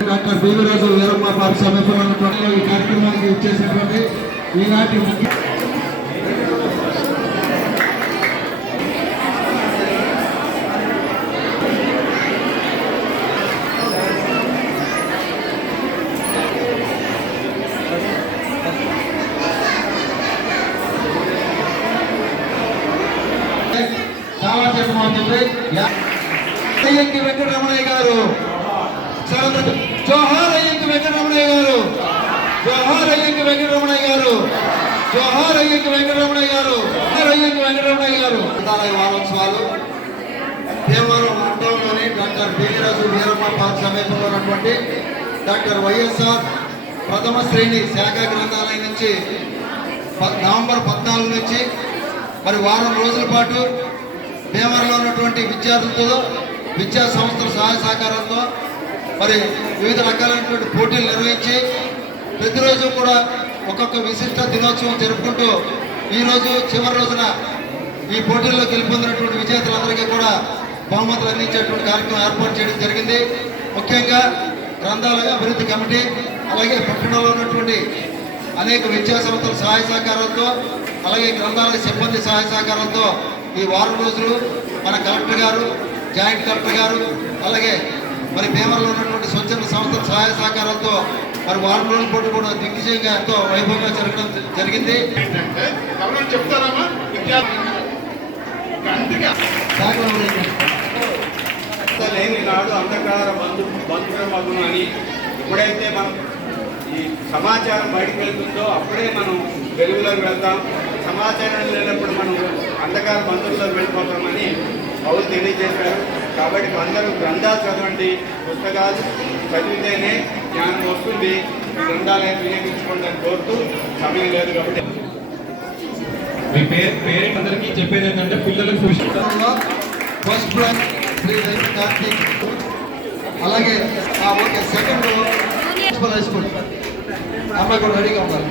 Doctor బీవరాజు Veeramma పాఠశాల సమీపంలో ఈ కార్యక్రమానికి ఇచ్చేసినటువంటి ఈనాటి ముఖ్య అవుతుంది అయ్యంకి వెంకటరమణయ్య గారు. జోహార్ అయ్యంకి వెంకటరమణయ్య గారు. జోహార్ అయ్యంకి వెంకటరమణయ్య గారు. జోహార్ అయ్యంకి వెంకటరమణయ్య గారు. జోహార్ అయ్యంకి వెంకటరమణయ్య గారు. అందాలయ వారోత్సవాలు. దేవరం మండలంలోని డాక్టర్ బీరాజు వీరమ్మ పార్క్ సమీపంలో ఉన్నటువంటి డాక్టర్ వైఎస్ఆర్ ప్రథమ శ్రేణి శాఖ గ్రంథాలయం నుంచి నవంబర్ పద్నాలుగు నుంచి మరి వారం రోజుల పాటు భీమవరంలో ఉన్నటువంటి విద్యార్థులతో విద్యా సంస్థల సహాయ సహకారంతో మరి వివిధ రకాలైనటువంటి పోటీలు నిర్వహించి ప్రతిరోజు కూడా ఒక్కొక్క విశిష్ట దినోత్సవం జరుపుకుంటూ ఈరోజు చివరి రోజున ఈ పోటీల్లో గెలుపొందినటువంటి విజేతలందరికీ కూడా బహుమతులు అందించేటువంటి కార్యక్రమం ఏర్పాటు చేయడం జరిగింది. ముఖ్యంగా గ్రంథాలయ అభివృద్ధి కమిటీ అలాగే పట్టణంలో ఉన్నటువంటి అనేక విద్యా సంస్థల సహాయ సహకారాలతో అలాగే గ్రంథాలయ సిబ్బంది సహాయ సహకారాలతో ఈ వారం రోజులు మన కలెక్టర్ గారు జాయింట్ కలెక్టర్ గారు అలాగే మరి భీమవరంలో ఉన్నటువంటి స్వచ్ఛంద సంస్థల సహాయ సహకారాలతో మరి వారం రోజుల పాటు కూడా దిగ్విజయంగా ఎంతో వైభవంగా జరగడం జరిగింది. చెప్తారమ్మా లేని నాడు అంధకార బంధు బంధురమగును అని ఎప్పుడైతే మనం ఈ సమాచారం బయటకు వెళ్తుందో అప్పుడే మనం వెలుగులోకి వెళ్తాం. సమాచారం లేనప్పుడు మనం అంధకార బంధువుల్లోకి వెళ్ళిపోతామని పౌరులు తెలియజేశారు. కాబట్టి అందరూ గ్రంథాలు చదవండి పుస్తకాలు చదివితేనే జ్ఞానం వస్తుంది. ఈ గ్రంథాలయం వినియోగించుకోండి అని కోరుతూ సమయం లేదు కాబట్టి. మీ పేరు పేరెంట్ అందరికీ చెప్పేది ఏంటంటే పిల్లలకు సందర్భంలో ఫస్ట్ ప్రైజ్ శ్రీ రవి కార్తీక్. అలాగే ఆ ఓకే సెకండ్ హై స్కూల్ అమ్మాయి కూడా రెడీగా ఉండాలి.